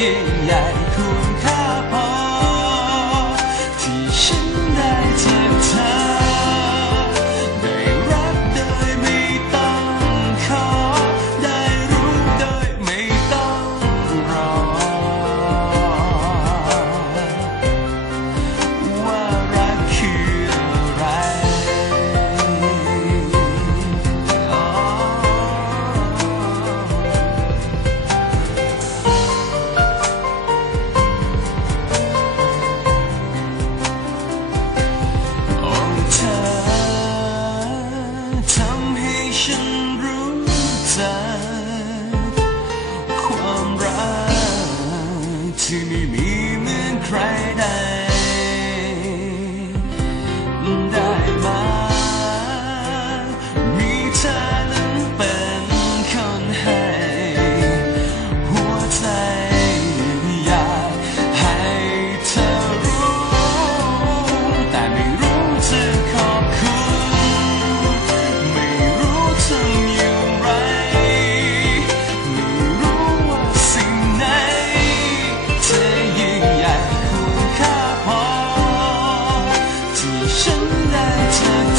ยิ่งใหญ่คุ้มค่าพอที่ฉัน Sesini mi 一身带甲。